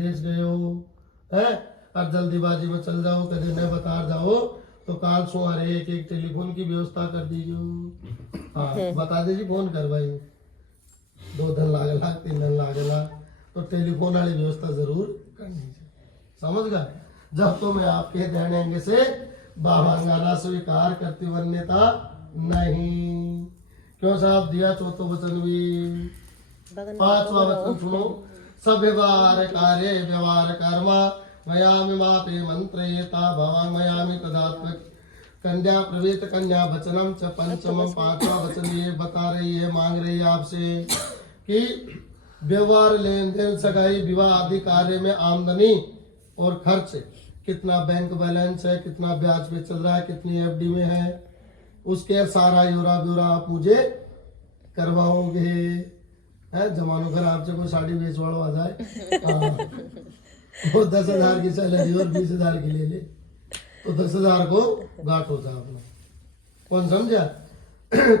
देश गए हो है और जल्दीबाजी में चल जाओ, कदे न बता जाओ तो काल सुहारे एक एक टेलीफोन की व्यवस्था कर दीजिए। हाँ बता दीजिए फोन कर भाई, 2 दिन लागेला 3 दिन लागेला, तो टेलीफोन वाली व्यवस्था जरूर करनी चाहिए। समझ गए? जब तो मैं आपके देनेंगे से बावंगाना स्वीकार करती वन्यता नहीं। क्यों साहब दिया चौथो वचन भी, 5वां वचन सुनो, सब व्यवहार कार्य व्यवहार कर्मा मयामि मापे मंत्रयेता भवान मयामि तदात्मक कन्या प्रवेत कन्या वचनम च पंचमम। 5वां वचन ये बता रही है, मांग रही है आपसे कि व्यवहार लेन देन सगाई विवाह आदि कार्य में आमदनी और खर्च, कितना बैंक बैलेंस है, कितना ब्याज पे चल रहा है, कितनी एफडी में है, उसके सारा योरा ब्योरा आप मुझे करवाओगे। है जमानो खराब से कोई साड़ी बेच वालों आ जाए वो 10,000 की सैलरी और 20,000 की ले ले तो 10,000 को घाट होता है अपना। कौन समझा?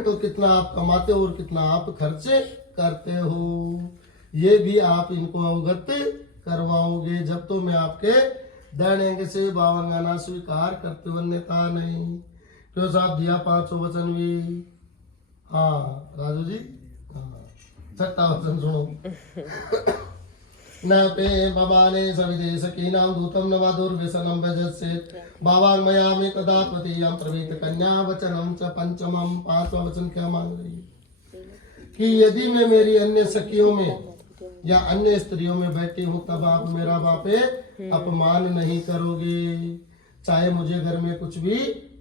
तो कितना आप कमाते हो और कितना आप खर्चे करते हो, ये भी आप इनको अवगत करवाओगे। जब तो मैं आपके देनेंगे से बावंगाना स्वीकार करते वन्यता नहीं। क्यों साहब दिया 5 वचन भी। हाँ राजू जी, हाँ 6वां वचन सुनो, न पे भवाने सविदेश की नाम दूतम न वादुर्व्यसनम भजस्य बावांग मयामि तदात्मतीयं प्रवीत कन्या वचनम च पंचमम। 5वां वचन क्या मांग रही है कि यदि मैं मेरी अन्य सखियों में या अन्य स्त्रियों में बैठी हूँ तब आप मेरा बापे अपमान नहीं करोगे, चाहे मुझे घर में कुछ भी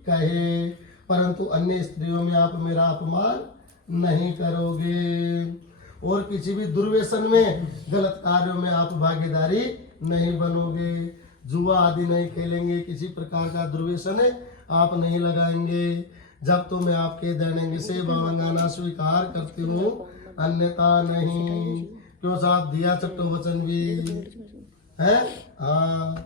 कहे, परंतु अन्य स्त्रियों में आप मेरा अपमान नहीं करोगे। और किसी भी दुर्व्यसन में गलत कार्यों में आप भागीदारी नहीं बनोगे, जुआ आदि नहीं खेलेंगे, किसी प्रकार का दुर्व्यसन आप नहीं लगाएंगे। जब तो मैं आपके देनेंगे से बावंगाना स्वीकार करती हूँ अन्यथा नहीं। क्यों साहब दिया 6वां वचन भी है। हाँ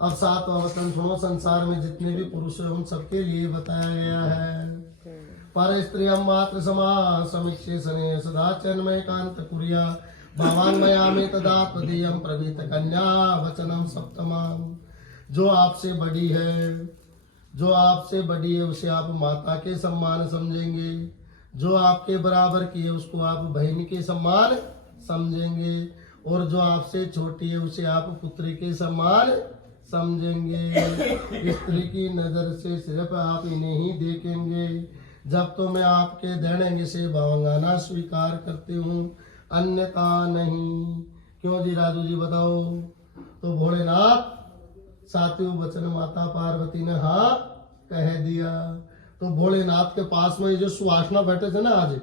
अब 7वां वचन सुनो, संसार में जितने भी पुरुष हैं उन सबके लिए बताया गया है, पर स्त्रियं मात्र समा समीक्षे सने सदा चन्मय कांत कुरिया भवान मयामि तदात्मदीयं प्रवीत कन्या वचनम 7वां। जो आपसे बड़ी है, जो आपसे बड़ी है उसे आप माता के सम्मान समझेंगे, जो आपके बराबर की है उसको आप बहन के सम्मान समझेंगे, और जो आपसे छोटी है उसे आप पुत्री के सम्मान समझेंगे। स्त्री की नजर से सिर्फ आप इन्हें ही देखेंगे। जब तो मैं आपके देनेंगे से बावंगाना स्वीकार करती हूँ अन्यथा नहीं। क्यों जी राजू जी बताओ? तो भोलेनाथ 7वें वचन माता पार्वती ने हाँ कह दिया। तो भोलेनाथ के पास में जो सुवासना बैठे थे ना आज,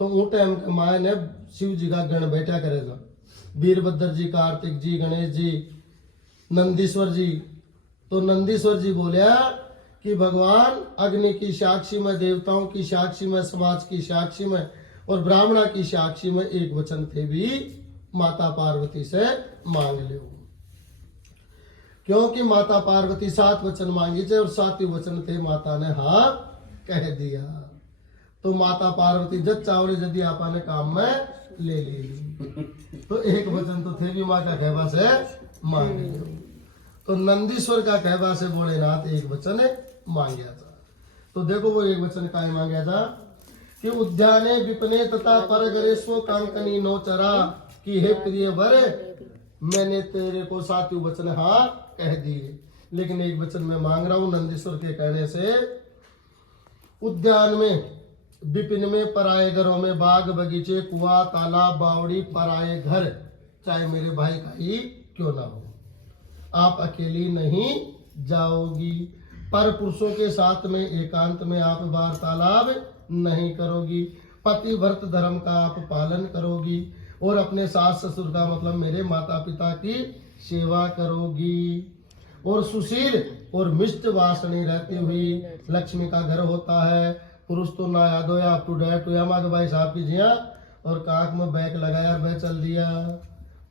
तो उस टाइम के माए ने शिव जी का गण बैठा करेगा, वीरभद्र जी, कार्तिक जी, गणेश जी, नंदीश्वर जी। तो नंदीश्वर जी बोलिया कि भगवान अग्नि की साक्षी में, देवताओं की साक्षी में, समाज की साक्षी में और ब्राह्मणा की साक्षी में एक वचन थे भी माता पार्वती से मांग ले। क्योंकि माता पार्वती 7 वचन मांगी थे और 7वें वचन थे माता ने हाँ कह दिया। तो माता पार्वती जब चावले यदि आपा ने काम में ले ली तो एक वचन तो थे भी माँ का कहवा से मांगे। तो नंदीश्वर का कहवा से भोलेनाथ एक वचन मांगा था। तो देखो वो एक वचन का मांगा था कि उद्याने विपने तथा परगरेश्व कांकनी नोचरा कि हे प्रिय वर मैंने तेरे को 7वें वचन हाँ कह दिए, लेकिन एक वचन मैं मांग रहा हूं नंदीश्वर के कहने से। उद्यान में, विपिन में, पराये घरों में, बाग बगीचे, कुआं तालाब बावड़ी, पराये घर, चाहे मेरे भाई का ही क्यों ना हो, आप अकेली नहीं जाओगी। पर पुरुषों के साथ में एकांत में आप वार्तालाप नहीं करोगी, पति व्रत धर्म का आप पालन करोगी और अपने सास ससुर का मतलब मेरे माता पिता की सेवा करोगी। और सुशील और मिष्ट वासनी रहती हुई लक्ष्मी का घर होता है। पुरुष तो ना याद हो या टू डेट या माँ भाई साहब की जिया और काक में बैग लगाया वह चल दिया।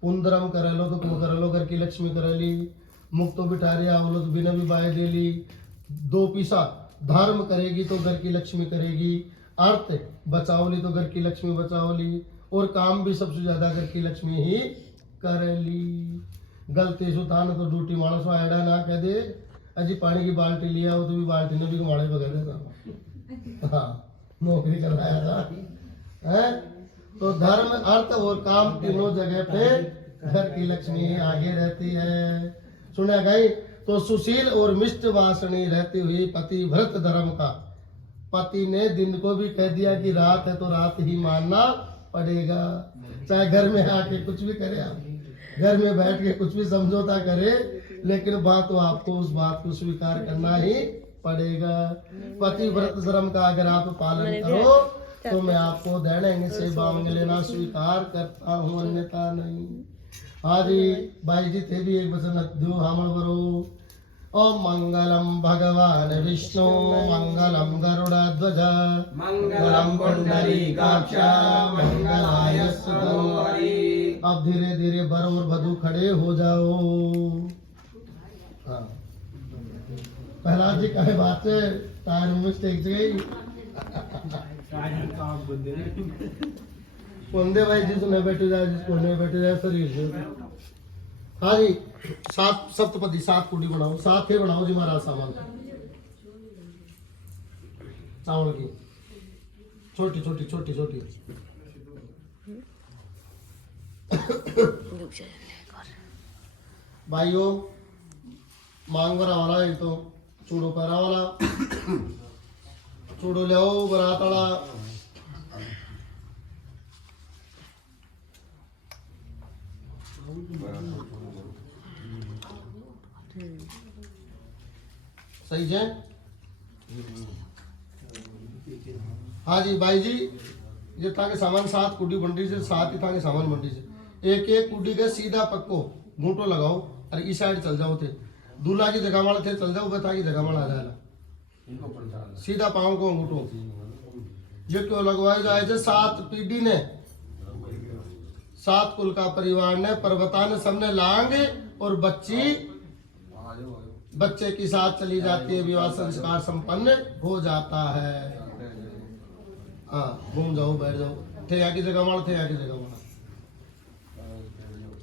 पुंदरम कर लो तो तुम कर लो, घर की लक्ष्मी कर ली, मुख तो बिठा रिया बोलो तो बिना भी बाय दे ली। 2 पैसा धर्म करेगी तो घर की लक्ष्मी करेगी, अर्थ बचाओ ली तो घर की लक्ष्मी बचाओ ली, और काम भी सबसे ज्यादा घर की लक्ष्मी ही कर ली। गलती सुतान तो ड्यूटी मानस आड़ा ना कह दे अजी पानी की बाल्टी लिया वो तो भी बाल्टी ने भी घुमाड़े बगैर देता। हाँ नौकरी करवाया था है। तो धर्म अर्थ और काम तीनों जगह पे घर की लक्ष्मी आगे रहती है। सुना गई तो सुशील और मिष्ट वासनी रहती हुई पति व्रत धर्म का। पति ने दिन को भी कह दिया कि रात है तो रात ही मानना पड़ेगा। चाहे घर में आके कुछ भी करे, आप घर में बैठ के कुछ भी समझौता करे, लेकिन बात तो आपको उस बात को स्वीकार करना ही पड़ेगा। पति व्रत धर्म का अगर आप पालन करो तो मैं आपको देने से मांग लेना स्वीकार करता हूँ, अन्यथा नहीं। हाँ जी भाई जी थे भी एक वचन दो हमण बरो। ओम मंगलम भगवान विष्णु मंगलम गरुड़ध्वज मंगलम पुंडरीकाक्ष मंगलाय सुतंवरी। अब धीरे धीरे वर और वधू खड़े हो जाओ। हाँ प्रहलाद जी कहे बात है टायर में मिस्टेक गई। बंदे भाई जिस नहीं बैठे जाए जिसको नहीं बैठे जाए शरीर से। हाँ जी 7 सप्तपदी 7 कुड़ी बनाओ, 7 थे बनाओ जी महाराज सामान चावल की छोटी छोटी छोटी छोटी। भाइयों मांग बरा वाला एक तो चूड़ो पैरा वाला चूड़ो ले आओ बरात वाला। सही है। हाँ जी भाई जी ये ताके सामान 7 कुड़ी बंडी से 7 ही ताके सामान बंडी से एक एक कुड़ी के सीधा पक्को घूंटो लगाओ और इस साइड चल जाओ थे दूल्हा की जगह वाला थे चल जाओ बता की जगह वाला आ जाएगा सीधा पाँव को अंगूठो। ये क्यों लगवाए जाए थे 7 पीढ़ी ने 7 कुल का परिवार ने पर्वता ने सबने लांग और बच्चे के साथ चली जाती है। विवाह संस्कार संपन्न हो जाता है। हाँ घूम जाओ बैठ जाओ थे यहाँ की जगह वाला थे यहाँ की जगह वाला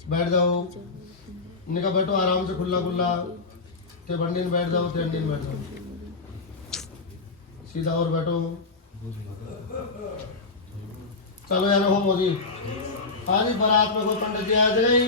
बैठ जाओ। निका बैठो आराम से खुला खुला थे बंडी में बैठ जाओ थे अंडी में बैठ जाओ सीधा और बैठो। चलो यार हो मोदी। हाँ जी बारात में कोई पंडित जी आ जाए।